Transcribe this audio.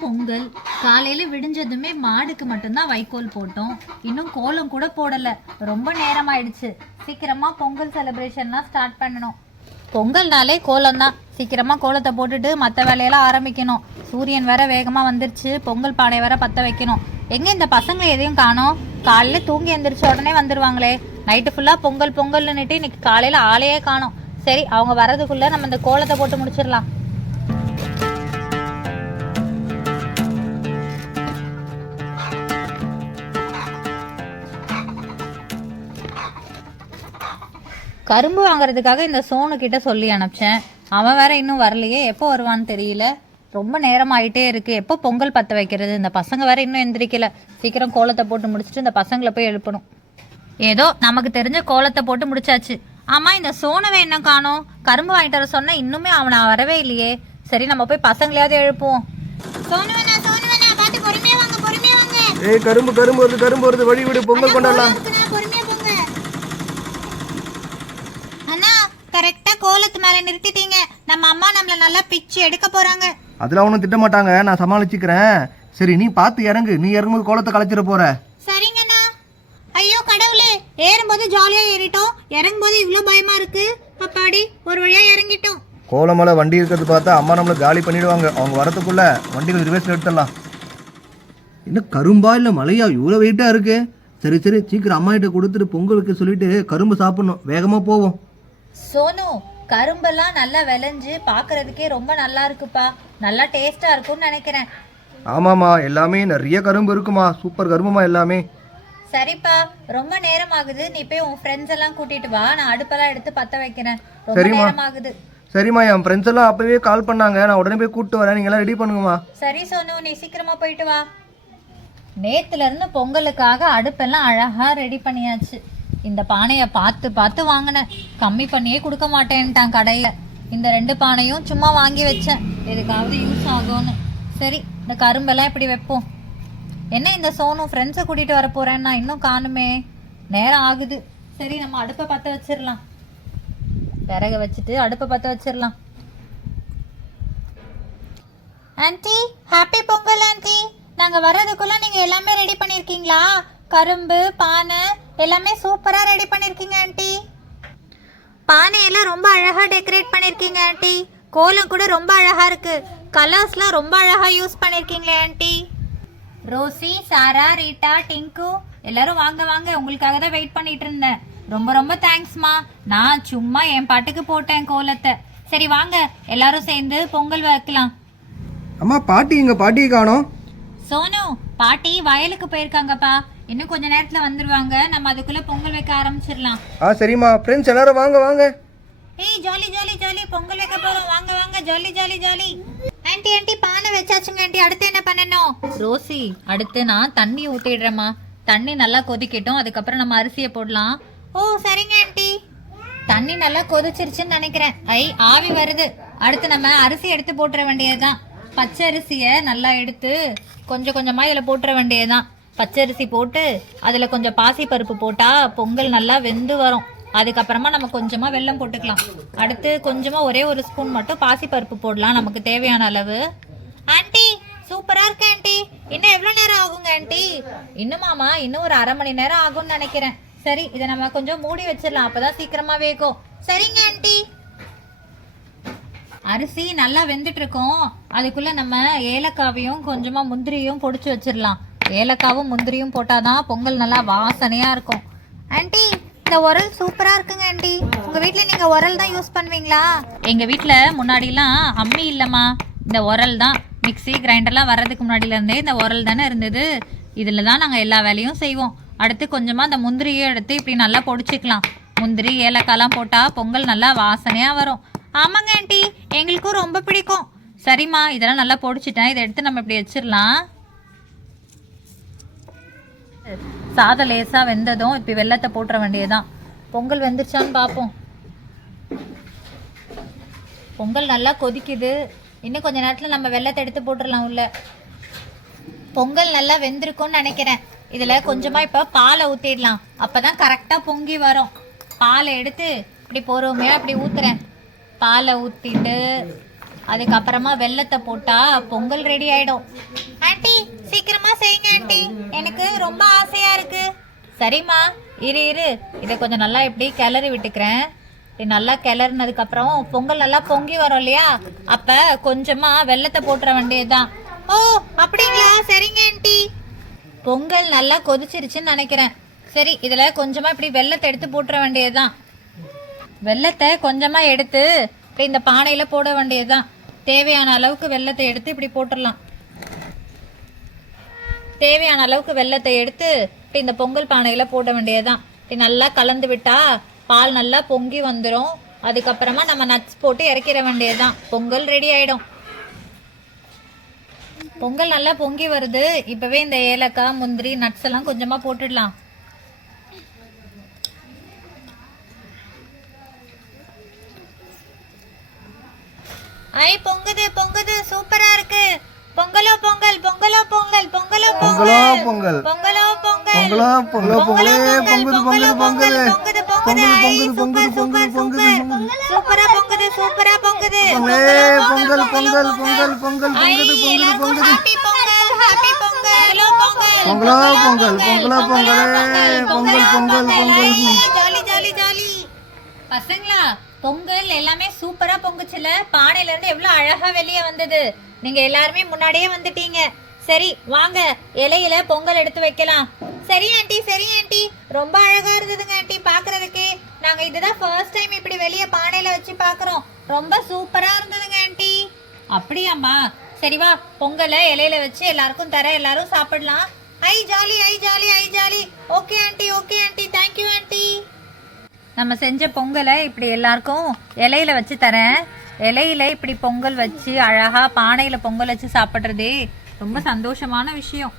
பொங்கல் காலையில் விடிஞ்சதுமே மாடுக்கு மட்டும்தான் வைக்கோல் போட்டோம். இன்னும் கோலம் கூட போடலை. ரொம்ப நேரம் ஆயிடுச்சு. சீக்கிரமாக பொங்கல் செலிப்ரேஷன்லாம் ஸ்டார்ட் பண்ணணும். பொங்கல்னாலே கோலம் தான். சீக்கிரமாக கோலத்தை போட்டுட்டு மற்ற வேலையெல்லாம் ஆரம்பிக்கணும். சூரியன் வேற வேகமாக வந்துருச்சு. பொங்கல் பானை வேற பற்ற வைக்கணும். எங்கே இந்த பசங்களை எதையும் காணோம்? காலையில் தூங்கி எந்திரிச்ச உடனே வந்துடுவாங்களே. நைட்டு ஃபுல்லாக பொங்கல் பொங்கல்னுட்டு இன்னைக்கு காலையில் ஆளையே காணோம். சரி, அவங்க வர்றதுக்குள்ளே நம்ம இந்த கோலத்தை போட்டு முடிச்சிடலாம். கரும்பு வாங்குறதுக்காக இந்த சோனு கிட்ட சொல்லி அனுப்பிச்சேன். அவன் வேற இன்னும் வரலையே. எப்போ வருவான்னு தெரியல. ரொம்ப நேரம் ஆகிட்டே இருக்கு. எப்போ பொங்கல் பற்ற வைக்கிறது? இந்த பசங்க வேற இன்னும் எந்திரிக்கல. சீக்கிரம் கோலத்தை போட்டு முடிச்சுட்டு இந்த பசங்களை போய் எழுப்பணும். ஏதோ நமக்கு தெரிஞ்ச கோலத்தை போட்டு முடிச்சாச்சு. ஆமா, இந்த சோனவை என்ன காணோம்? கரும்பு வாங்கிட்டு வர சொன்னா இன்னுமே அவனை வரவே இல்லையே. சரி, நம்ம போய் பசங்களையாவது எழுப்புவோம். ஏய், கரும்பு வருது வழி விடு, பொங்கல் கொண்டாடலாம். கரெக்டா கோலத்து மேல நிறுத்திட்டீங்க. நம்ம அம்மா நம்மள நல்லா பிச்சு எடுக்க போறாங்க. அதெல்லாம் ஒன்றும் திட்ட மாட்டாங்க, நான் சமாளிச்சுக்கிறேன். சரி, நீ பார்த்து இறங்கு. நீ இறங்கும்போது கோலத்தை கலைச்சிட போற. சரிங்கண்ணா. ஐயோ கடவுளே, ஏறும்போது ஜாலியா ஏறிட்டோம், இறங்கும்போது இவ்வளோ பயமா இருக்கு. அப்பாடி, ஒரு வழியா இறங்கிட்டோம். கோலமலை வண்டி இருக்கிறது பார்த்தா அம்மா நம்மளை காலி பண்ணிடுவாங்க. அவங்க வரத்துக்குள்ள வண்டிகள் ரிவர்ஸ்ல எடுத்துடலாம். இன்னும் கரும்பா இல்லை மலையா? இவ்வளோ வெயிட்டா இருக்கு. சரி சரி, சீக்கிரம் அம்மா கிட்ட கொடுத்துட்டு பொங்கல் வைக்க சொல்லிட்டு கரும்பு சாப்பிடணும். வேகமா போவோம். சோனு, கரும்பெல்லாம் நல்லா விளைஞ்சு பார்க்கறதுக்கே ரொம்ப நல்லா இருக்குப்பா. நல்லா டேஸ்டா இருக்கும்னு நினைக்கிறேன். ஆமாம்மா, எல்லாமே நிறைய கரும்பு இருக்குமா. சூப்பர் கரும்புமா எல்லாமே. சரிப்பா, ரொம்ப நேரம் ஆகுது. நீ போய் உன் ஃப்ரெண்ட்ஸ் எல்லாம் கூட்டிட்டு வா. நான் அடுப்பெல்லாம் எடுத்து பத்த வைக்கிறேன். ரொம்ப நேரம் ஆகுது. சரிம்மா, என் ஃப்ரெண்ட்ஸ் எல்லாம் அப்பவே கால் பண்ணாங்க. நான் உடனே போய் கூப்பிட்டு வரேன். நீங்க எல்லாம் ரெடி பண்ணுங்கம்மா. சரி சோனு, நீ சீக்கிரமா போயிட்டு வா. நேத்துல இருந்து பொங்கலுக்காக அடுப்பெல்லாம் அழகா ரெடி பண்ணியாச்சு. இந்த பானையை பார்த்து பார்த்து வாங்கினேன். கம்மி பண்ணியே கொடுக்க மாட்டேன்ட்டான் கடையில். இந்த 2 பானையும் சும்மா வாங்கி வச்சேன், எதுக்காவது யூஸ் ஆகும்னு. சரி, இந்த கரும்பெல்லாம் இப்படி வைப்போம். என்ன இந்த சோனு ஃப்ரெண்ட்ஸை கூட்டிகிட்டு வர போகிறேன்னா இன்னும் காணுமே. நேரம் ஆகுது. சரி, நம்ம அடுப்பை பற்ற வச்சிடலாம். விறகு வச்சுட்டு அடுப்பை பற்ற வச்சிடலாம். Anti, happy Pongal anti. நாங்கள் வர்றதுக்குள்ளே நீங்கள் எல்லாமே ரெடி பண்ணியிருக்கீங்களா? கரும்பு, பானை எல்லாமே சூப்பரா ரெடி பண்ணிருக்கீங்க ஆண்டி. பானையெல்லாம் ரொம்ப அழகா டெக்கரேட் பண்ணிருக்கீங்க ஆண்டி. கோலம் கூட ரொம்ப அழகா இருக்கு. கலர்ஸ்லாம் ரொம்ப அழகா யூஸ் பண்ணிருக்கீங்களே ஆண்டி. ரோசி, சாரா, ரீட்டா, டிங்கு எல்லாரும் வாங்க வாங்க, உங்களுக்காக தான் வெயிட் பண்ணிட்டு இருந்தேன். ரொம்ப ரொம்ப தேங்க்ஸ்மா. நான் சும்மா என் பாட்டுக்கு போட்டேன் கோலத்தை. சரி வாங்க, எல்லாரும் சேர்ந்து பொங்கல் வைக்கலாம். அம்மா, பாட்டி எங்க? பாட்டியை காணோம். சோனு, பாட்டி வயலுக்கு போயிருக்காங்கப்பா. இன்னும் கொஞ்ச நேரத்துல வந்துருவாங்க. நம்ம அதுக்குள்ள பொங்கல் வைக்க ஆரம்பிச்சிடலாம். சரிம்மா. ஃப்ரெண்ட்ஸ் எல்லாரும் வாங்க வாங்க. ஏய், ஜாலி ஜாலி ஜாலி, பொங்கல் வைக்க போறோம். வாங்க வாங்க, jolly jolly jolly. Aunty aunty, பானை வச்சாச்சுங்க ஆண்டி. அடுத்து என்ன பண்ணணும்? ரோசி, அடுத்து நான் தண்ணி ஊத்திடுறேம்மா. தண்ணி நல்லா கொதிக்கட்டும், அதுக்கப்புறம் நம்ம அரிசியை போடலாம். ஓ சரிங்க ஆண்டி. தண்ணி நல்லா கொதிச்சிருச்சுன்னு நினைக்கிறேன். ஆவி வருது. அடுத்து நம்ம அரிசி எடுத்து போட்டுற வேண்டியதுதான். பச்சை அரிசியை நல்லா எடுத்து கொஞ்சம் கொஞ்சமாக இதில் போட்டுற வேண்டியதுதான். பச்சரிசி போட்டு அதில் கொஞ்சம் பாசிப்பருப்பு போட்டால் பொங்கல் நல்லா வெந்து வரும். அதுக்கப்புறமா நம்ம கொஞ்சமாக வெல்லம் போட்டுக்கலாம். அடுத்து கொஞ்சமாக ஒரே ஒரு ஸ்பூன் மட்டும் பாசிப்பருப்பு போடலாம், நமக்கு தேவையான அளவு. ஆண்டி, சூப்பராக இருக்கு ஆண்டி. இன்னும் எவ்வளோ நேரம் ஆகுங்க ஆண்டி? இன்னுமாமா, இன்னும் ஒரு அரை மணி நேரம் ஆகும்னு நினைக்கிறேன். சரி, இதை நம்ம கொஞ்சம் மூடி வச்சிடலாம், அப்போதான் சீக்கிரமாக வேகும். சரிங்க ஆண்டி. அரிசி நல்லா வெந்துட்டு இருக்கோம். அதுக்குள்ளே நம்ம ஏலக்காவையும் கொஞ்சமாக முந்திரியும் பொடிச்சு வச்சிடலாம். ஏலக்காவும் முந்திரியும் போட்டாதான் பொங்கல் நல்லா வாசனையா இருக்கும். ஆண்டி, இந்த உரல் சூப்பரா இருக்குங்க ஆண்டி. உங்க வீட்ல நீங்க உரல் தான் யூஸ் பண்ணுவீங்களா? எங்க வீட்ல முன்னாடிலாம் அம்மி இல்லம்மா, இந்த உரல் தான். மிக்ஸி கிரைண்டர்லாம் வர்றதுக்கு முன்னாடில இருந்தே இந்த உரல் தானே இருந்தது. இதுல தான் நாங்க எல்லா வேலையும் செய்வோம். அடுத்து கொஞ்சமா அந்த முந்திரியை எடுத்து இப்படி நல்லா பொடிச்சுக்கலாம். முந்திரி ஏலக்காய்லாம் போட்டா பொங்கல் நல்லா வாசனையா வரும். ஆமாங்க ஆண்டி, எங்களுக்கும் ரொம்ப பிடிக்கும். சரிம்மா, இதெல்லாம் நல்லா பொடிச்சிட்டேன். இதை எடுத்து நம்ம இப்படி வச்சிடலாம். சாதம் லேசா வெந்ததும் இப்ப வெள்ளத்தை போட்டுற வேண்டியதுதான். பொங்கல் வெந்துருச்சான்னு பார்ப்போம். பொங்கல் நல்லா கொதிக்குது. இன்னும் கொஞ்ச நேரத்துல நம்ம வெள்ளத்தை எடுத்து போட்டுடலாம் உள்ள. பொங்கல் நல்லா வெந்திருக்கும்னு நினைக்கிறேன். இதுல கொஞ்சமா இப்ப பாலை ஊத்திடலாம். அப்பதான் கரெக்டா பொங்கி வரும். பாலை எடுத்து இப்படி பொறுமையா இப்படி ஊத்துறேன். பாலை ஊத்திட்டு அதுக்கப்புறமா வெல்லத்தை போட்டா பொங்கல் ரெடி ஆயிடும். ஆண்டி சீக்கிரமா செய்யுங்க ஆண்டி, எனக்கு ரொம்ப ஆசையா இருக்கு. சரிம்மா, இரு இரு, இதை கொஞ்சம் நல்லா இப்படி கிளறி விட்டுக்கிறேன். இது நல்லா கிளறினதுக்கு அப்புறம் பொங்கல் நல்லா பொங்கி வரும் இல்லையா, அப்ப கொஞ்சமா வெல்லத்தை போட்டுற வேண்டியதுதான். ஓ அப்படிங்களா, சரிங்க ஆண்டி. பொங்கல் நல்லா கொதிச்சிருச்சுன்னு நினைக்கிறேன். சரி, இதுல கொஞ்சமா இப்படி வெல்லத்தை எடுத்து போட்டுற வேண்டியதுதான். வெல்லத்தை கொஞ்சமா எடுத்து இப்படி இந்த பானையில போட வேண்டியதுதான். தேவையான அளவுக்கு வெல்லத்தை எடுத்து இப்படி போட்டுடலாம். தேவையான அளவுக்கு வெல்லத்தை எடுத்து இப்படி இந்த பொங்கல் பானையில போட வேண்டியதுதான். இப்படி நல்லா கலந்து விட்டா பால் நல்லா பொங்கி வந்துடும். அதுக்கப்புறமா நம்ம நட்ஸ் போட்டு இறக்கிற வேண்டியதுதான். பொங்கல் ரெடி ஆயிடும். பொங்கல் நல்லா பொங்கி வருது. இப்பவே இந்த ஏலக்காய், முந்திரி, நட்ஸ் எல்லாம் கொஞ்சமா போட்டுடலாம். ஐ பொங்குது பொங்குது, சூப்பரா இருக்கு. பொங்கலோ பொங்கல், பொங்கலோ பொங்கல், பொங்கலோ பொங்கலோ பொங்கல், பொங்கல், பொங்கலோ பொங்கல், பொங்கலோ பொங்கலோ பொங்கலே பொங்குது பொங்குது பொங்குது பொங்குது பொங்குது, பொங்குது பொங்குது பொங்குது பொங்குது சூப்பரா பொங்குது, சூப்பரா பொங்குது. பொங்கலே பொங்கல் பொங்கல் பொங்கல் பொங்கல் பொங்குது பொங்குது பொங்குது ஹாப்பி பொங்கல், ஹாப்பி பொங்கல், பொங்கலோ பொங்கல், பொங்கலோ பொங்கலே Pongal Pongal Pongal. Jolly jolly jolly. பசங்களா, பொங்கல் எல்லாமே சூப்பரா பொங்குச்சுல. பானையில இருந்து எவ்வளவு அழகா வெளியே வந்தது. நீங்க எல்லாருமே முன்னாடியே வந்துட்டீங்க. சரி வாங்க, இலையில பொங்கல் எடுத்து வைக்கலாம். சரி ஆண்டி, சரி ஆண்டி, ரொம்ப அழகா இருந்ததுங்க ஆண்டி பாக்குறதுக்கே. நாங்க இதுதான் ஃபர்ஸ்ட் டைம் இப்படி வெளியே பானையில வச்சு பாக்குறோம். ரொம்ப சூப்பரா இருந்ததுங்க ஆண்டி. அப்படியாம்மா, சரி வா, பொங்கலை இலையில வச்சு எல்லாருக்கும் தர, எல்லாரும் சாப்பிடலாம். ஐ ஜாலி, ஐ ஜாலி, ஐ jolly. Okay aunty, okay aunty, thank you aunty. நம்ம செஞ்ச பொங்கலை இப்படி எல்லாருக்கும் இலையில வச்சு தரேன். இலையில இப்படி பொங்கல் வச்சு அழகா பானையில பொங்கல் வச்சு சாப்பிட்றதே ரொம்ப சந்தோஷமான விஷயம்.